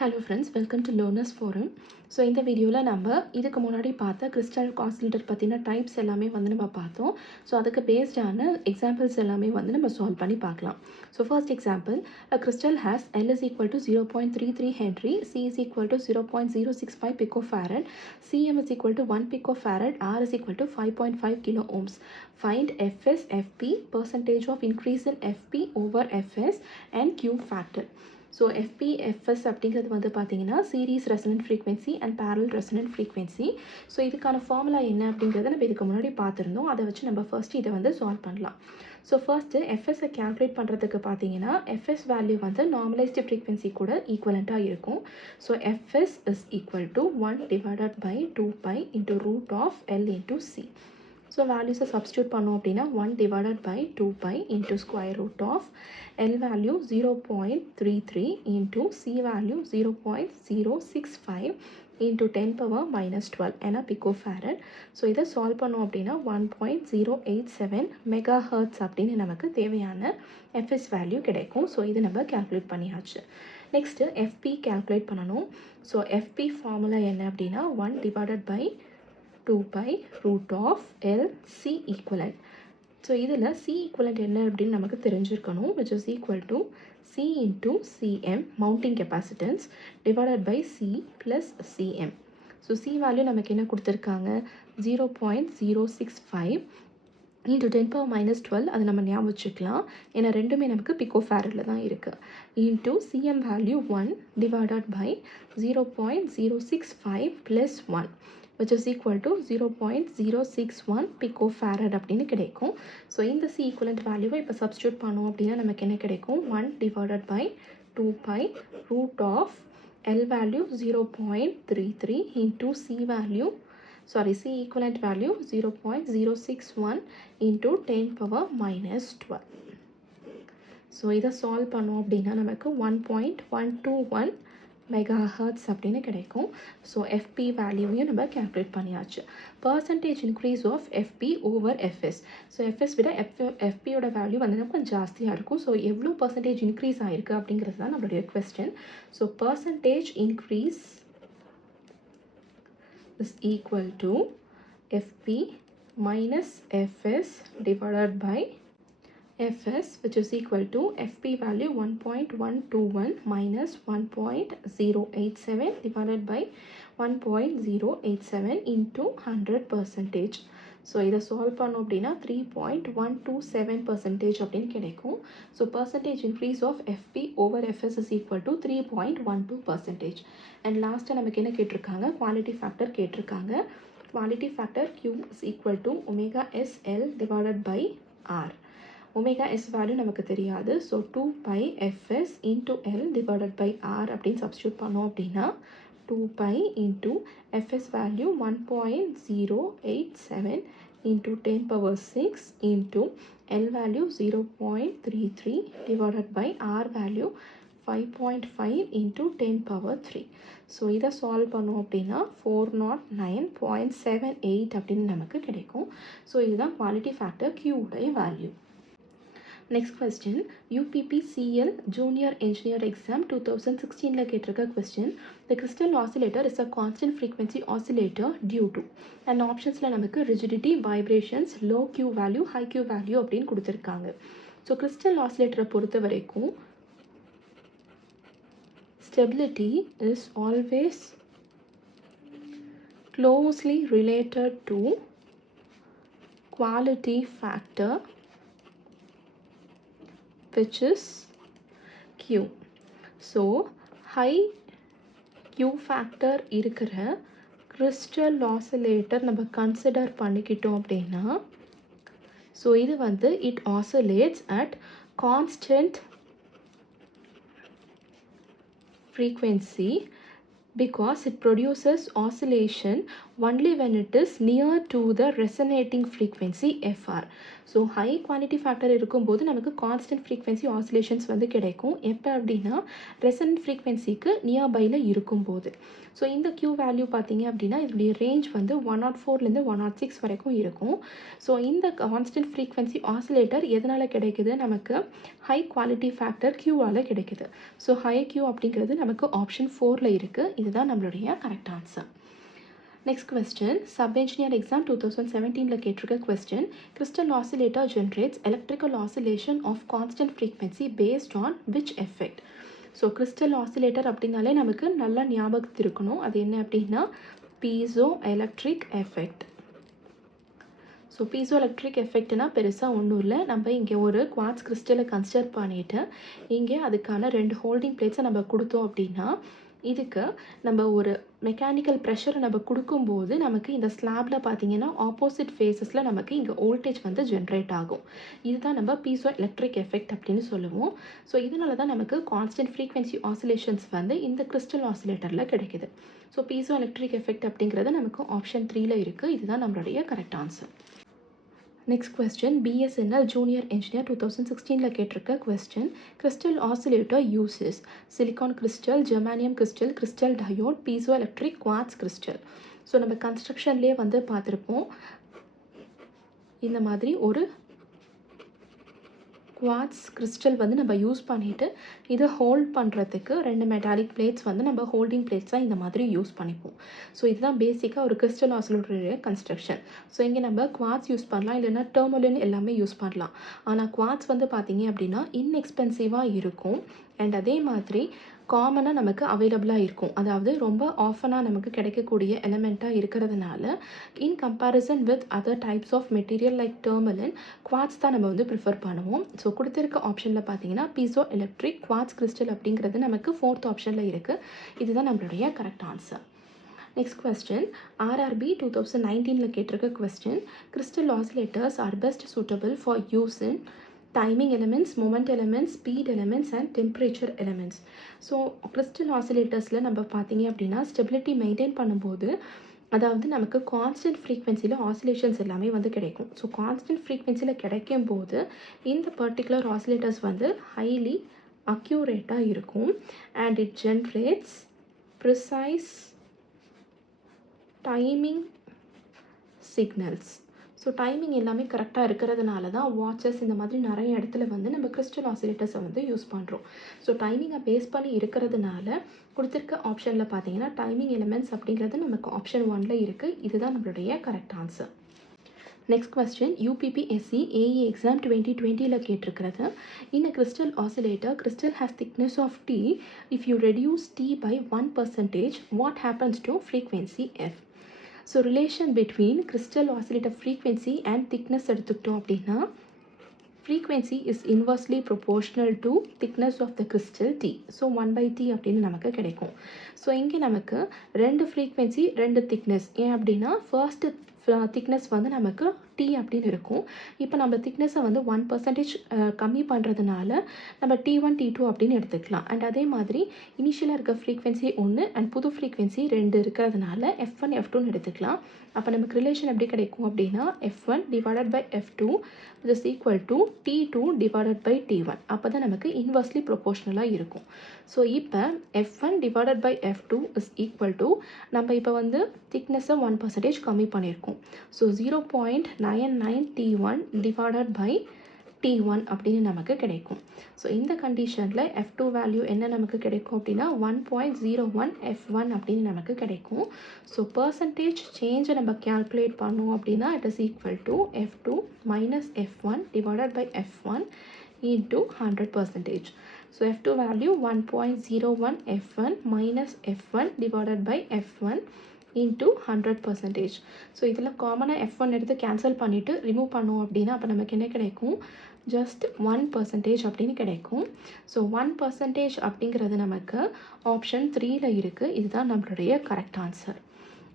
Hello friends, welcome to Learners Forum. So இந்த வீடியோவில் நம்ம இதுக்கு முன்னாடி பார்த்த கிறிஸ்டல் ஆசிலேட்டர் பற்றின டைப்ஸ் எல்லாமே வந்து நம்ம பார்த்தோம். ஸோ அதுக்கு பேஸ்டான எக்ஸாம்பிள்ஸ் எல்லாமே வந்து நம்ம சால்வ் பண்ணி பார்க்கலாம். So first example, a crystal has L is equal to 0.33 Henry, C is equal to 0.065 picofarad, Cm is equal to 1 picofarad, R is equal to 5.5 kilo ohms. Find Fs, Fp, percentage of increase in Fp over Fs and Q factor. So FP FS அப்படிங்கிறது வந்து பார்த்தீங்கன்னா series resonant frequency and parallel resonant frequency. So இதுக்கான formula என்ன அப்படிங்கிறத நம்ம இதுக்கு முன்னாடி பார்த்துருந்தோம். அதை வச்சு நம்ம ஃபர்ஸ்ட் இதை வந்து சால்வ் பண்ணலாம். ஸோ ஃபர்ஸ்ட்டு எஃப்எஸ்ஸை கேல்குலேட் பண்ணுறதுக்கு பார்த்தீங்கன்னா எஃப்எஸ் வேல்யூ வந்து நார்மலைஸ்டு ஃப்ரீக்வன்சி கூட ஈக்குவலண்ட்டாக இருக்கும். So FS is equal to 1 divided by 2π into root of L into C. So வேல்யூஸை சப்ஸ்டியூட் பண்ணோம் அப்படின்னா 1 divided by 2π into square root of L value 0.33 into C value 0.065 into 10 power minus 12 என picofarad. So இதை solve பண்ணோம் அப்படின்னா 1.087 megahertz அப்படின்னு நமக்கு தேவையான எஃப்எஸ் வேல்யூ கிடைக்கும். ஸோ இதை நம்ம கேல்குலேட் பண்ணியாச்சு. நெக்ஸ்ட்டு எஃப்பி கேல்குலேட் பண்ணணும். ஸோ எஃப்பி ஃபார்முலா என்ன அப்படின்னா 1 divided by 2π root of L C equivalent. So இதில் C equivalent என்ன அப்படின்னு நமக்கு தெரிஞ்சிருக்கணும், which is equal to C into Cm mounting capacitance divided by C plus Cm. So C value நமக்கு என்ன கொடுத்துருக்காங்க 0.065 into 10 power minus 12, அது நம்ம ஞாபகம் வச்சுக்கலாம் ஏன்னா ரெண்டுமே நமக்கு பிகோஃபாரடில் தான் இருக்குது. into Cm value 1 divided by 0.065 plus 1 which is equal to 0.061 picofarad அப்படின்னு கிடைக்கும். ஸோ இந்த C equivalent வேல்யூவை இப்போ சப்ஸ்டியூட் பண்ணோம் அப்படின்னா நமக்கு என்ன கிடைக்கும் 1 divided by 2π root of L value 0.33 into C equivalent value 0.061 into 10 power minus 12. So இதை சால்வ் பண்ணோம் அப்படின்னா நமக்கு 1.121 மெகாஹர்ட்ஸ் அப்படின்னு கிடைக்கும். ஸோ எஃப்பி வேல்யூவையும் நம்ம கேல்குலேட் பண்ணியாச்சு. Percentage increase of FP over FS. So FS விட எஃப்பியோட வேல்யூ வந்து கொஞ்சம் ஜாஸ்தியாக இருக்கும். ஸோ எவ்வளோ பர்சன்டேஜ் இன்க்ரீஸ் ஆகிருக்கு அப்படிங்கிறது தான் நம்மளுடைய question. So percentage increase is equal to Fp minus Fs divided by Fs, which is equal to Fp value 1.121 minus 1.087 divided by 1.087 into 100%. So இதை சால்வ் பண்ணோம் அப்படின்னா 3.127% அப்படின்னு கிடைக்கும். So percentage increase of FP over FS is equal to 3.12%. And லாஸ்ட்டாக நமக்கு என்ன கேட்டிருக்காங்க, quality factor கேட்டிருக்காங்க. Quality factor Q is equal to omega SL divided by R. Omega S value நமக்கு தெரியாது. So 2π fs into L divided by R அப்படின்னு substitute பண்ணோம் அப்படின்னா 2π into fs value 1.087 into 10 power 6 into L value 0.33 divided by R value 5.5 into 10 power 3. So இதை solve பண்ணோம் அப்படின்னா 409.78 அப்படின்னு நமக்கு கிடைக்கும். ஸோ இதுதான் குவாலிட்டி ஃபேக்டர் Q உடைய value. Next question, UPPCL Junior Engineer Exam 2016 கேட்டிருக்க question. The crystal oscillator is a constant frequency oscillator due to and optionsல நமக்கு rigidity, vibrations, low Q value, high Q value அப்படின்னு கொடுத்துருக்காங்க. So crystal oscillator பொறுத்த வரைக்கும் stability is always closely related to quality factor which is Q. So high Q factor இருக்கிற crystal oscillator நம்ம consider பண்ணிக்கிட்டோம் அப்படின்னா so இது வந்து it oscillates at constant frequency because it produces oscillation only when it is near to the resonating frequency Fr. So high quality factor இருக்கும்போது நமக்கு constant frequency oscillations வந்து கிடைக்கும். எப்போ அப்படின்னா ரெசனன்ட் ஃப்ரீக்வென்சிக்கு நியர்பையில் இருக்கும்போது. ஸோ இந்த Q வேல்யூ பார்த்தீங்க அப்படின்னா இதனுடைய ரேஞ்ச் வந்து 104லேருந்து 106 வரைக்கும் இருக்கும். ஸோ இந்த கான்ஸ்டன்ட் ஃப்ரீக்வென்சி ஆசிலேட்டர் எதனால் கிடைக்குது? நமக்கு ஹை குவாலிட்டி ஃபேக்டர் Qவால் கிடைக்குது. ஸோ ஹை Q அப்படிங்கிறது நமக்கு ஆப்ஷன் 4ல் இருக்குது. இதுதான் நம்மளுடைய correct answer. Next question, sub engineer exam 2017 கேட்டிருக்க question, crystal oscillator generates electrical oscillation of constant frequency based on which effect? So crystal oscillator அப்படின்னாலே நமக்கு நல்லா ஞாபகத்து இருக்கணும். அது என்ன அப்படின்னா piezoelectric effect. So piezoelectric எஃபெக்ட்னா பெருசாக ஒன்றும் இல்லை. நம்ம இங்கே ஒரு குவார்ட்ஸ் கிறிஸ்டலை கன்சிடர் பண்ணிவிட்டு இங்கே அதுக்கான 2 ஹோல்டிங் பிளேட்ஸை நம்ம கொடுத்தோம் அப்படின்னா இதுக்கு நம்ம ஒரு மெக்கானிக்கல் ப்ரெஷரை நம்ம கொடுக்கும்போது நமக்கு இந்த ஸ்லாபில் பார்த்தீங்கன்னா ஆப்போசிட் ஃபேஸஸில் நமக்கு இங்கே வோல்டேஜ் வந்து ஜென்ரேட் ஆகும். இதுதான் நம்ம பீசோ எலக்ட்ரிக் எஃபெக்ட் அப்படின்னு சொல்லுவோம். ஸோ இதனால தான் நமக்கு கான்ஸ்டன்ட் ஃப்ரீக்வென்சி ஆசிலேஷன்ஸ் வந்து இந்த கிறிஸ்டல் ஆசிலேட்டரில் கிடைக்குது. ஸோ பீசோ எலக்ட்ரிக் எஃபெக்ட் அப்படிங்கிறது நமக்கு ஆப்ஷன் 3ல் இருக்குது. இதுதான் நம்மளுடைய correct answer. Next question, BSNL junior engineer 2016 கேட்டிருக்க question, crystal oscillator uses silicon crystal, germanium crystal, crystal diode, piezoelectric, quartz crystal. So நம்ம கன்ஸ்ட்ரக்ஷன்லேயே வந்து பார்த்துருப்போம். இந்த மாதிரி ஒரு குவார்ட்ஸ் கிறிஸ்டல் வந்து நம்ம யூஸ் பண்ணிவிட்டு இதை ஹோல்ட் பண்ணுறதுக்கு 2 மெட்டாலிக் பிளேட்ஸ் வந்து நம்ம ஹோல்டிங் பிளேட்ஸாக இந்த மாதிரி யூஸ் பண்ணிப்போம். ஸோ இதுதான் பேசிக்காக ஒரு கிறிஸ்டல் ஆசிலேட்டருடைய கன்ஸ்ட்ரக்ஷன். ஸோ இங்கே நம்ம குவார்ட்ஸ் யூஸ் பண்ணலாம், இல்லைன்னா டர்மலின் எல்லாமே யூஸ் பண்ணலாம். ஆனால் குவார்ட்ஸ் வந்து பார்த்தீங்க அப்படின்னா இன்எக்ஸ்பென்சிவாக இருக்கும் அண்ட் அதே மாதிரி காமனாக நமக்கு அவைலபிளாக இருக்கும். அதாவது ரொம்ப ஆஃபனாக நமக்கு கிடைக்கக்கூடிய எலமெண்ட்டாக இருக்கிறதுனால in comparison with other types of material like tourmaline, quartz தான் நம்ம வந்து ப்ரிஃபர் பண்ணுவோம். ஸோ கொடுத்துருக்க ஆப்ஷனில் பார்த்தீங்கன்னா பீசோ எலக்ட்ரிக் குவார்ட்ஸ் கிறிஸ்டல் அப்படிங்கிறது நமக்கு 4th ஆப்ஷனில் இருக்குது. இதுதான் நம்மளுடைய correct answer. Next question, RRB 2019 கேட்டிருக்க question, crystal oscillators are best suitable for use in timing elements, moment elements, speed elements and temperature elements. So crystal ஆசிலேட்டர்ஸில் நம்ம பார்த்தீங்க அப்படின்னா ஸ்டெபிலிட்டி மெயின்டைன் பண்ணும்போது அதாவது நமக்கு கான்ஸ்டன்ட் ஃப்ரீக்வென்சியில் ஆசிலேஷன்ஸ் எல்லாமே வந்து கிடைக்கும். ஸோ கான்ஸ்டன்ட் ஃப்ரீக்வென்சியில் கிடைக்கும் போது இந்த பர்டிகுலர் ஆசிலேட்டர்ஸ் வந்து ஹைலி அக்யூரேட்டாக இருக்கும் and it generates precise timing signals. So timing எல்லாமே கரெக்டாக இருக்கிறதுனால தான் வாட்சஸ் இந்த மாதிரி நிறைய இடத்துல வந்து நம்ம கிறிஸ்டல் ஆசிலேட்டர்ஸை வந்து யூஸ் பண்ணுறோம். ஸோ டைமிங்கை பேஸ் பண்ணி இருக்கிறதுனால கொடுத்துருக்க ஆப்ஷனில் பார்த்தீங்கன்னா டைமிங் எலிமெண்ட்ஸ் அப்படிங்கிறது நமக்கு ஆப்ஷன் 1ல் இருக்குது. இதுதான் நம்மளுடைய correct answer. Next question, UPPSC AE exam 2020 கேட்டிருக்கிறது, in a crystal oscillator crystal has thickness of T. If you reduce T by 1%, what happens to frequency F? So relation between crystal oscillator frequency and thickness எடுத்துக்கிட்டோம் அப்படின்னா frequency is inversely proportional to thickness of the crystal T. So 1/T அப்படின்னு நமக்கு கிடைக்கும். So இங்கே நமக்கு 2 frequency 2 thickness. ஏன் அப்படின்னா first thickness வந்து நமக்கு T அப்படின்னு இருக்கும். இப்போ நம்ம திக்னஸை வந்து 1% கம்மி பண்ணுறதுனால நம்ம T1 T2 அப்படின்னு எடுத்துக்கலாம். அண்ட் அதே மாதிரி இனிஷியலாக இருக்க ஃப்ரீக்வென்சி 1 அண்ட் புது ஃப்ரீக்வென்சி 2 இருக்கிறதுனால F1 F2ன்னு எடுத்துக்கலாம். அப்போ நமக்கு ரிலேஷன் எப்படி கிடைக்கும் அப்படின்னா F1 divided by F2 is equal to T2 divided by T1. அப்போ தான் நமக்கு இன்வர்ஸ்லி ப்ரொபோர்ஷனலாக இருக்கும். ஸோ இப்போ F1 divided by F2 is equal to நம்ம இப்போ வந்து திக்னஸை 1% கம்மி பண்ணியிருக்கோம். So 0.99 T1 divided by T1 அப்படின்னு நமக்கு கிடைக்கும். ஸோ இந்த கண்டிஷனில் F2 வேல்யூ என்ன நமக்கு கிடைக்கும் அப்படின்னா 1.01 F1 அப்படின்னு நமக்கு கிடைக்கும். ஸோ பர்சன்டேஜ் சேஞ்சை நம்ம கேல்குலேட் பண்ணோம் அப்படின்னா it is equal to F2 minus F1 divided by F1 into 100%. So F2 value 1.01 F1 minus F1 divided by F1 into 100%. So இதில் காமனாக F1 எடுத்து கேன்சல் பண்ணிவிட்டு ரிமூவ் பண்ணோம் அப்படின்னா அப்போ நமக்கு என்ன கிடைக்கும், ஜஸ்ட் 1% அப்படின்னு கிடைக்கும். ஸோ 1% அப்படிங்கிறது நமக்கு ஆப்ஷன் 3ல் இருக்குது. இதுதான் நம்மளுடைய கரெக்ட் ஆன்சர்.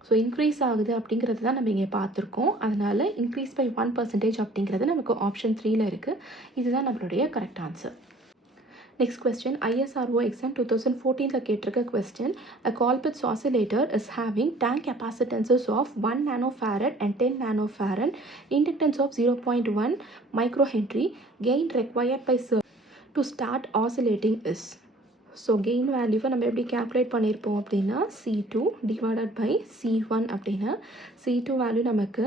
ஸோ இன்க்ரீஸ் ஆகுது அப்படிங்கிறது தான் நம்ம இங்கே பார்த்துருக்கோம். அதனால் இன்க்ரீஸ் பை 1% அப்படிங்கிறது நமக்கு ஆப்ஷன் 3ல் இருக்குது. இதுதான் நம்மளுடைய correct answer. Next question, ISRO exam 2014 கேட்டிருக்க question. A Colpitts oscillator is having tank capacitances of 1 nanofarad and 10 nanofarad, inductance of 0.1 microhenry, gain required by to start oscillating is. So gain வேல்யூவை நம்ம எப்படி calculate பண்ணியிருப்போம் அப்படின்னா C2 divided by C1 அப்படின்னு. C2 value நமக்கு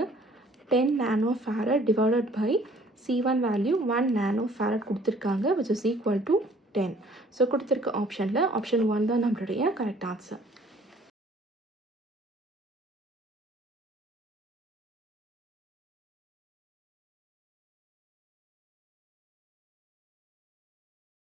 10 nanofarad divided by C1 value 1 nanofarad கொடுத்துருக்காங்க, which is equal to 10. So கொடுத்துருக்க ஆப்ஷனில் ஆப்ஷன் 1 தான் நம்மளுடைய கரெக்ட் ஆன்சர்.